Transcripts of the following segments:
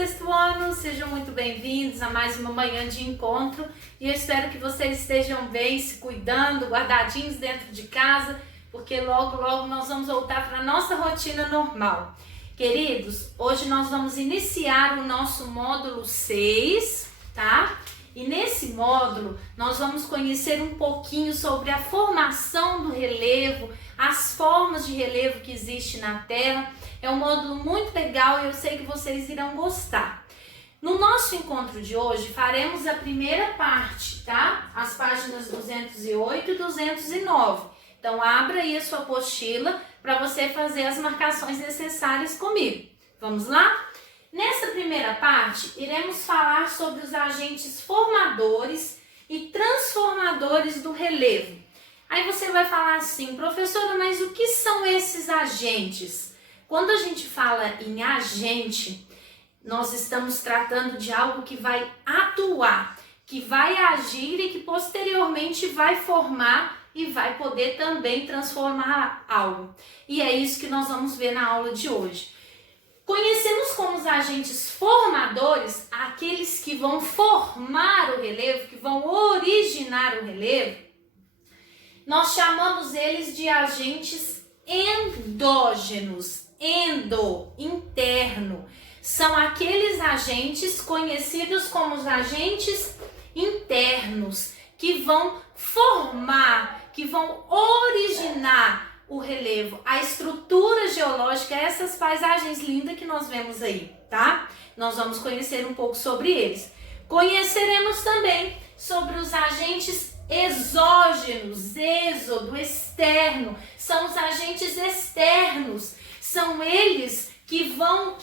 sexto ano, sejam muito bem-vindos a mais uma manhã de encontro e eu espero que vocês estejam bem, se cuidando, guardadinhos dentro de casa, porque logo nós vamos voltar para a nossa rotina normal. Queridos, hoje nós vamos iniciar o nosso módulo 6, tá? E nesse módulo nós vamos conhecer um pouquinho sobre a formação do relevo, as formas de relevo que existe na Terra. É um módulo muito legal e eu sei que vocês irão gostar. No nosso encontro de hoje faremos a primeira parte, tá? As páginas 208 e 209. Então abra aí a sua apostila para você fazer as marcações necessárias comigo. Vamos lá? Nessa primeira parte, iremos falar sobre os agentes formadores e transformadores do relevo. Aí você vai falar assim, professora, mas o que são esses agentes? Quando a gente fala em agente, nós estamos tratando de algo que vai atuar, que vai agir e que posteriormente vai formar e vai poder também transformar algo. E é isso que nós vamos ver na aula de hoje. Conhecemos como os agentes formadores aqueles que vão formar o relevo, que vão originar o relevo. Nós chamamos eles de agentes endógenos, interno. São aqueles agentes conhecidos como os agentes internos, que vão formar, que vão originar o relevo, a estrutura geológica, essas paisagens lindas que nós vemos aí, tá? Nós vamos conhecer um pouco sobre eles. Conheceremos também sobre os agentes exógenos, êxodo, externo. São os agentes externos, são eles que vão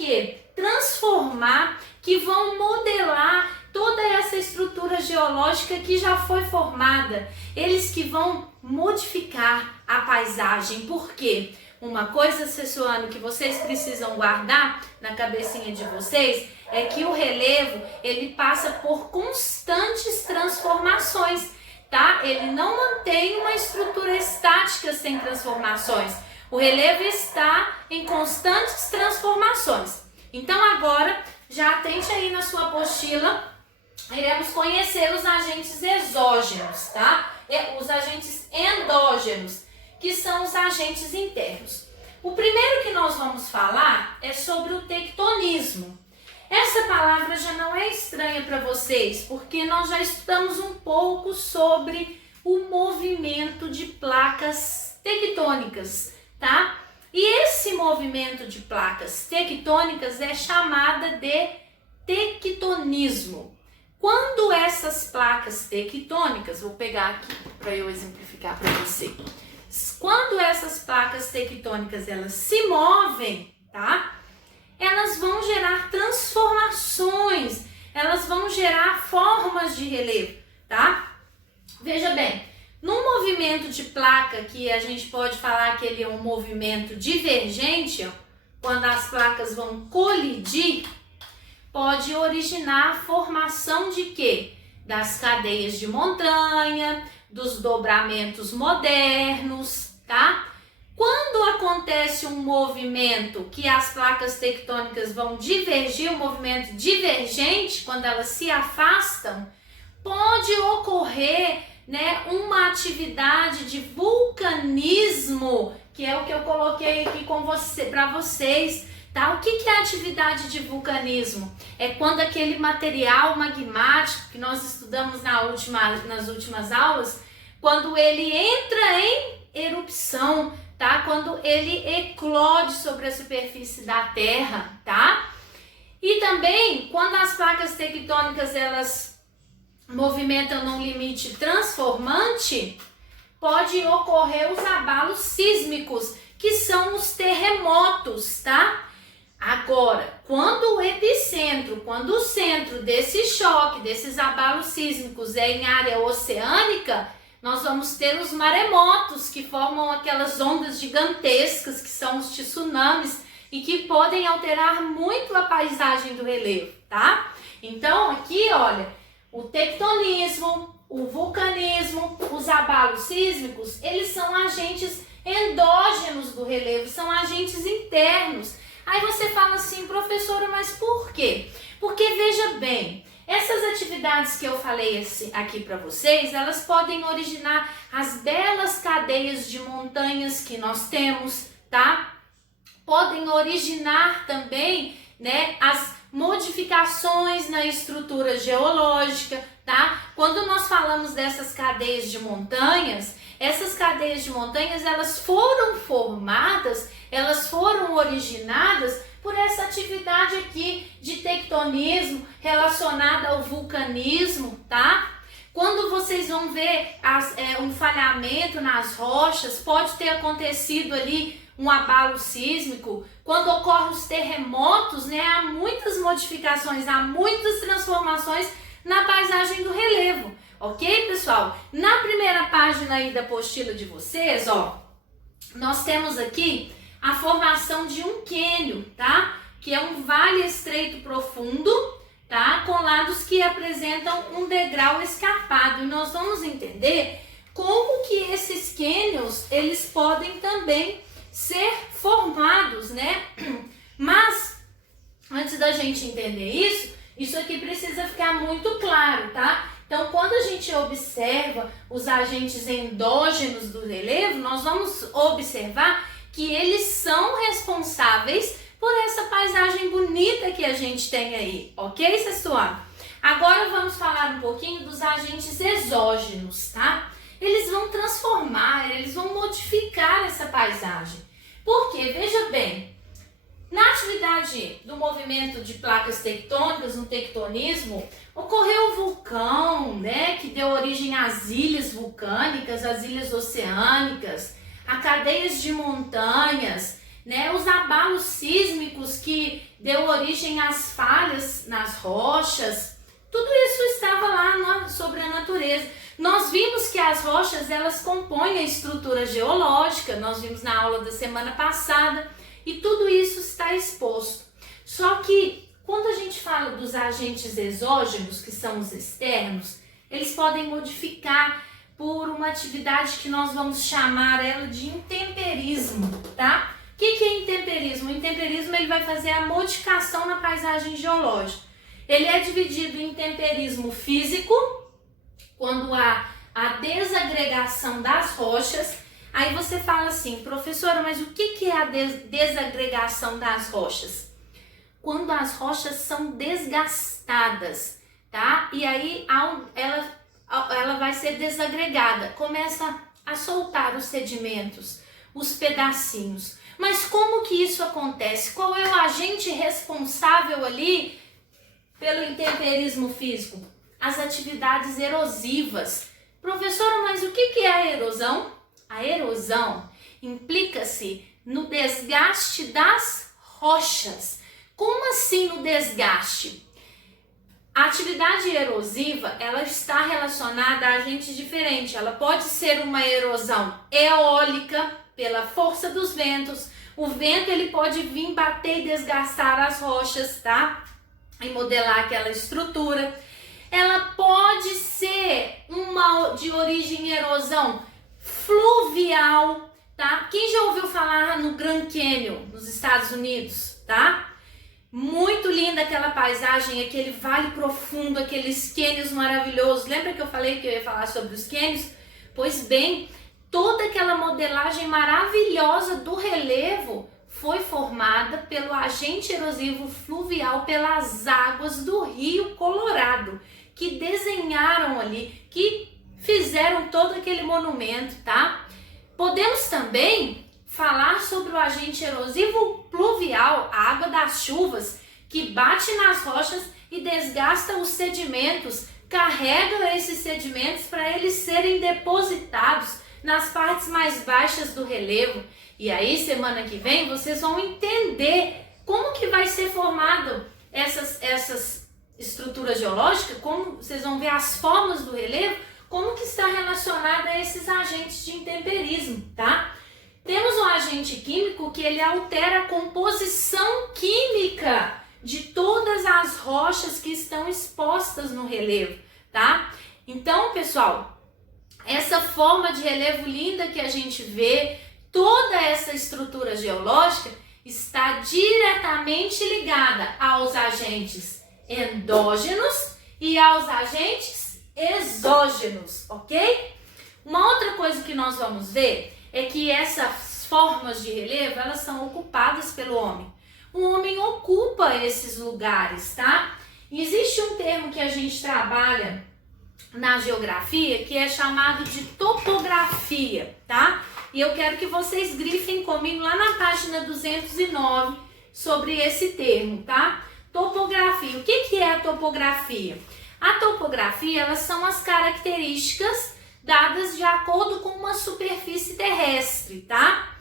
transformar, que vão modelar toda essa estrutura geológica que já foi formada. Eles que vão modificar a paisagem. Por quê? Uma coisa, Sessuano, que vocês precisam guardar na cabecinha de vocês é que o relevo, ele passa por constantes transformações, tá? Ele não mantém uma estrutura estática sem transformações. O relevo está em constantes transformações. Então agora, já atente aí na sua apostila, iremos conhecer os agentes exógenos, tá? E os agentes endógenos, que são os agentes internos. O primeiro que nós vamos falar é sobre o tectonismo. Essa palavra já não é estranha para vocês, porque nós já estudamos um pouco sobre o movimento de placas tectônicas, tá? E esse movimento de placas tectônicas é chamada de tectonismo. Quando essas placas tectônicas, vou pegar aqui para eu exemplificar para você. Quando essas placas tectônicas elas se movem, tá? Elas vão gerar transformações, elas vão gerar formas de relevo, tá? Veja bem, num movimento de placa que a gente pode falar que ele é um movimento divergente, ó, quando as placas vão colidir, pode originar a formação de quê? Das cadeias de montanha, dos dobramentos modernos, tá? Quando acontece um movimento que as placas tectônicas vão divergir, um movimento divergente, quando elas se afastam, pode ocorrer, né, uma atividade de vulcanismo, que é o que eu coloquei aqui para vocês. Tá? O que é atividade de vulcanismo? É quando aquele material magmático que nós estudamos nas últimas aulas, quando ele entra em erupção, tá? Quando ele eclode sobre a superfície da Terra, tá? E também quando as placas tectônicas elas movimentam num limite transformante, pode ocorrer os abalos sísmicos, que são os terremotos, tá? Agora, quando o centro desse choque, desses abalos sísmicos é em área oceânica, nós vamos ter os maremotos, que formam aquelas ondas gigantescas, que são os tsunamis, e que podem alterar muito a paisagem do relevo, tá? Então, aqui, olha, o tectonismo, o vulcanismo, os abalos sísmicos, eles são agentes endógenos do relevo, são agentes internos. Aí você fala assim, professora, mas por quê? Porque veja bem, essas atividades que eu falei aqui para vocês, elas podem originar as belas cadeias de montanhas que nós temos, tá? Podem originar também, né, as modificações na estrutura geológica, tá? Quando nós falamos dessas cadeias de montanhas, essas cadeias de montanhas, elas foram formadas, elas foram originadas por essa atividade aqui de tectonismo relacionada ao vulcanismo, tá? Quando vocês vão ver um falhamento nas rochas, pode ter acontecido ali um abalo sísmico. Quando ocorrem os terremotos, né, há muitas modificações, há muitas transformações na paisagem do relevo, ok, pessoal? Na primeira página aí da apostila de vocês, ó, nós temos aqui a formação de um cânion, tá? Que é um vale estreito profundo, tá? Com lados que apresentam um degrau escarpado. E nós vamos entender como que esses cânions, eles podem também ser formados, né? Mas, antes da gente entender isso aqui precisa ficar muito claro, tá? Então, quando a gente observa os agentes endógenos do relevo, nós vamos observar que eles são responsáveis por essa paisagem bonita que a gente tem aí, ok, pessoal? Agora vamos falar um pouquinho dos agentes exógenos, tá? Eles vão transformar, eles vão modificar essa paisagem. Porque, veja bem, na atividade do movimento de placas tectônicas, no tectonismo, ocorreu o vulcão, né, que deu origem às ilhas vulcânicas, às ilhas oceânicas, a cadeias de montanhas, né, os abalos sísmicos que deu origem às falhas nas rochas. Tudo isso estava lá sobre a natureza. Nós vimos que as rochas, elas compõem a estrutura geológica, nós vimos na aula da semana passada, e tudo isso está exposto. Só que quando a gente fala dos agentes exógenos, que são os externos, eles podem modificar por uma atividade que nós vamos chamar ela de intemperismo, tá? O que é intemperismo? O intemperismo, ele vai fazer a modificação na paisagem geológica. Ele é dividido em intemperismo físico, quando há a desagregação das rochas. Aí você fala assim, professora, mas o que é a desagregação das rochas? Quando as rochas são desgastadas, tá? E aí ela vai ser desagregada, começa a soltar os sedimentos, os pedacinhos. Mas como que isso acontece? Qual é o agente responsável ali pelo intemperismo físico? As atividades erosivas. Professora, mas o que é a erosão? A erosão implica-se no desgaste das rochas. Como assim no desgaste? A atividade erosiva, ela está relacionada a agentes diferentes. Ela pode ser uma erosão eólica, pela força dos ventos. O vento, ele pode vir bater e desgastar as rochas, tá? E modelar aquela estrutura. Ela pode ser uma de origem erosão fluvial, tá? Quem já ouviu falar no Grand Canyon, nos Estados Unidos, tá? Muito linda aquela paisagem, aquele vale profundo, aqueles cânions maravilhosos. Lembra que eu falei que eu ia falar sobre os cânions? Pois bem, toda aquela modelagem maravilhosa do relevo foi formada pelo agente erosivo fluvial, pelas águas do Rio Colorado, que desenharam ali, que fizeram todo aquele monumento, tá? Podemos também falar sobre o agente erosivo pluvial, a água das chuvas, que bate nas rochas e desgasta os sedimentos, carrega esses sedimentos para eles serem depositados nas partes mais baixas do relevo. E aí, semana que vem, vocês vão entender como que vai ser formado essas estruturas geológicas, como vocês vão ver as formas do relevo, como que está relacionada a esses agentes de intemperismo, tá? Temos um agente químico que ele altera a composição química de todas as rochas que estão expostas no relevo, tá? Então, pessoal, essa forma de relevo linda que a gente vê, toda essa estrutura geológica está diretamente ligada aos agentes endógenos e aos agentes exógenos, ok? Uma outra coisa que nós vamos ver é que essas formas de relevo, elas são ocupadas pelo homem. O homem ocupa esses lugares, tá? E existe um termo que a gente trabalha na geografia que é chamado de topografia, tá? E eu quero que vocês grifem comigo lá na página 209 sobre esse termo, tá? Topografia. O que é a topografia? A topografia, elas são as características dadas de acordo com uma superfície terrestre, tá?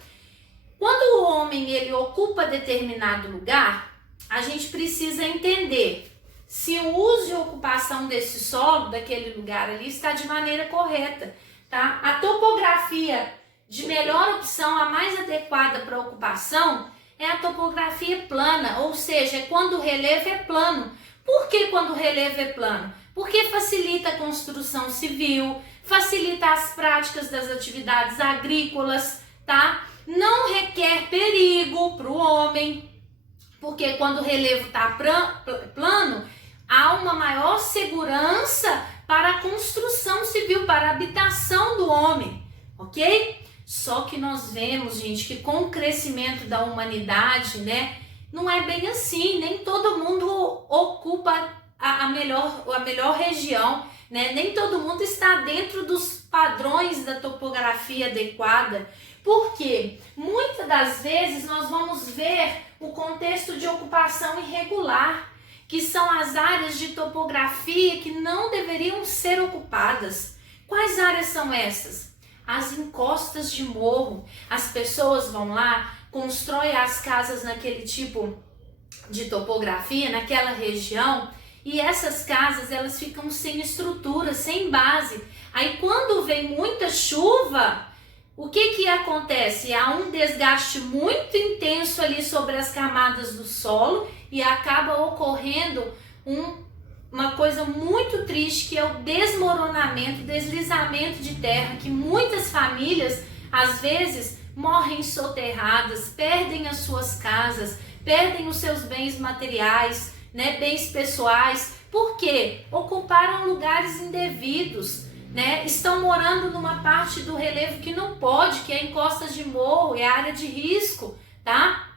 Quando o homem ele ocupa determinado lugar, a gente precisa entender se o uso e ocupação desse solo, daquele lugar ali, está de maneira correta, tá? A topografia de melhor opção, a mais adequada para a ocupação, é a topografia plana, ou seja, é quando o relevo é plano. Por que quando o relevo é plano? Porque facilita a construção civil, facilita as práticas das atividades agrícolas, tá? Não requer perigo para o homem, porque quando o relevo está plano, há uma maior segurança para a construção civil, para a habitação do homem, ok? Só que nós vemos, gente, que com o crescimento da humanidade, né, não é bem assim, nem todo mundo ocupa a melhor região, né? Nem todo mundo está dentro dos padrões da topografia adequada, porque muitas das vezes nós vamos ver o contexto de ocupação irregular, que são as áreas de topografia que não deveriam ser ocupadas. Quais áreas são essas? As encostas de morro. As pessoas vão lá, constroem as casas naquele tipo de topografia, naquela região, e essas casas elas ficam sem estrutura, sem base. Aí quando vem muita chuva, o que acontece? Há um desgaste muito intenso ali sobre as camadas do solo e acaba ocorrendo uma coisa muito triste, que é o desmoronamento, deslizamento de terra, que muitas famílias às vezes morrem soterradas, perdem as suas casas, perdem os seus bens materiais, né, bens pessoais, porque ocuparam lugares indevidos, né? Estão morando numa parte do relevo que não pode, que é encostas de morro, é área de risco, tá?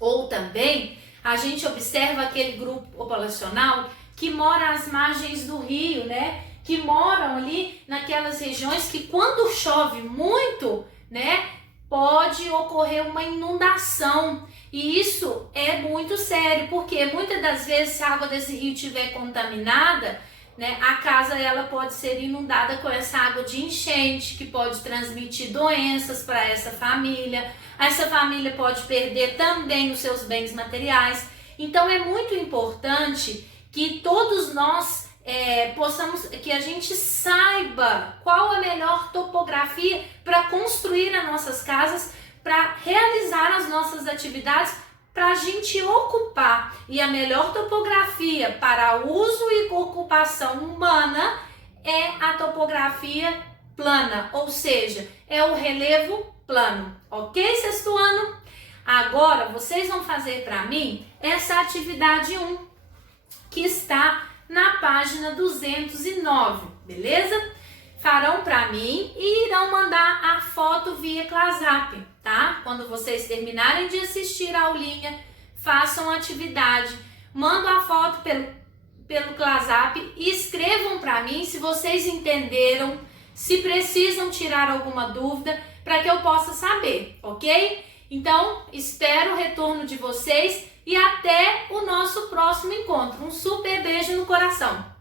Ou também a gente observa aquele grupo populacional que mora às margens do rio, né? Que moram ali naquelas regiões que quando chove muito, né, pode ocorrer uma inundação. E isso é muito sério, porque muitas das vezes, se a água desse rio estiver contaminada, né, a casa ela pode ser inundada com essa água de enchente, que pode transmitir doenças para essa família. Essa família pode perder também os seus bens materiais. Então é muito importante que todos nós que a gente saiba qual a melhor topografia para construir as nossas casas, para realizar as nossas atividades, para a gente ocupar. E a melhor topografia para uso e ocupação humana é a topografia plana, ou seja, é o relevo plano, ok, sexto ano? Agora vocês vão fazer para mim essa atividade 1, que está na página 209, beleza? Farão para mim e irão mandar a foto via WhatsApp, tá? Quando vocês terminarem de assistir a aulinha, façam a atividade, mandam a foto pelo WhatsApp e escrevam para mim se vocês entenderam, se precisam tirar alguma dúvida, para que eu possa saber, ok? Então, espero o retorno de vocês e até o nosso próximo encontro. Um super beijo no coração!